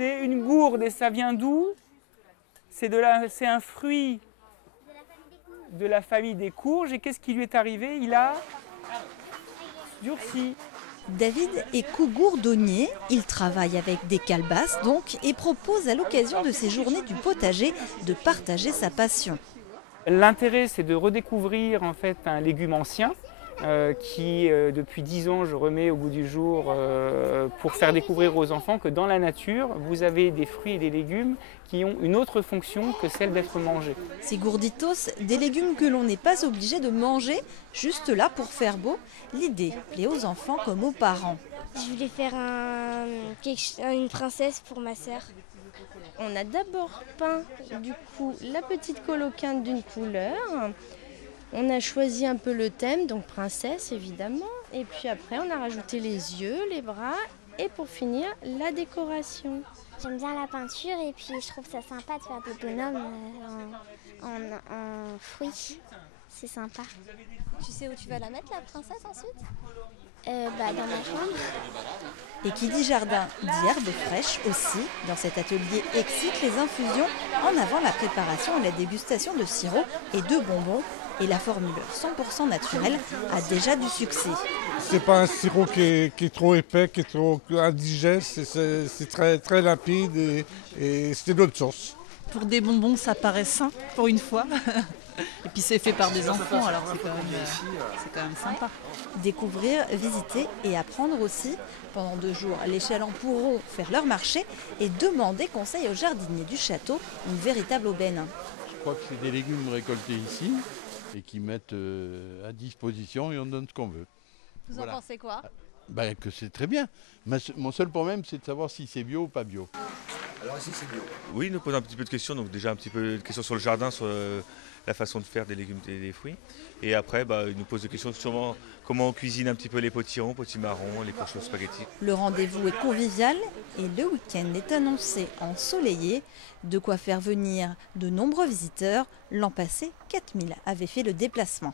C'est une gourde et ça vient d'où? C'est un fruit de la famille des courges. Et qu'est-ce qui lui est arrivé? Il a durci. David est cougourdonnier, il travaille avec des calebasses donc et propose à l'occasion de ces journées du potager de partager sa passion. L'intérêt, c'est de redécouvrir en fait un légume ancien qui, depuis 10 ans, je remets au goût du jour pour faire découvrir aux enfants que dans la nature, vous avez des fruits et des légumes qui ont une autre fonction que celle d'être mangés. Ces gourditos, des légumes que l'on n'est pas obligé de manger, juste là pour faire beau, l'idée plaît aux enfants comme aux parents. Je voulais faire une princesse pour ma sœur. On a d'abord peint du coup la petite coloquinte d'une couleur. On a choisi un peu le thème, donc princesse évidemment. Et puis après on a rajouté les yeux, les bras et pour finir la décoration. J'aime bien la peinture et puis je trouve ça sympa de faire des bonhommes en fruits. C'est sympa. Tu sais où tu vas la mettre la princesse ensuite? Dans ma chambre. Et qui dit jardin dit herbe fraîche aussi. Dans cet atelier excite les infusions en avant la préparation et la dégustation de sirop et de bonbons. Et la formule 100% naturelle a déjà du succès. C'est pas un sirop qui est trop épais, qui est trop indigeste, c'est très, très limpide et c'est de l'autre source. Pour des bonbons, ça paraît sain pour une fois. Et puis c'est fait par des enfants, alors c'est quand même sympa. Découvrir, visiter et apprendre aussi. Pendant 2 jours, les chalands pourront faire leur marché et demander conseil aux jardiniers du château, une véritable aubaine. Je crois que c'est des légumes récoltés ici et qui mettent à disposition et on donne ce qu'on veut. Vous en pensez quoi? Que c'est très bien. Mon seul problème, c'est de savoir si c'est bio ou pas bio. Alors ici c'est bio. Oui, il nous pose un petit peu de questions, donc déjà un petit peu de questions sur le jardin, sur la façon de faire des légumes et des fruits. Et après, il nous pose des questions sur comment on cuisine un petit peu les potirons, potimarrons, les pochons spaghettis. Le rendez-vous est convivial et le week-end est annoncé ensoleillé. De quoi faire venir de nombreux visiteurs. L'an passé, 4000 avaient fait le déplacement.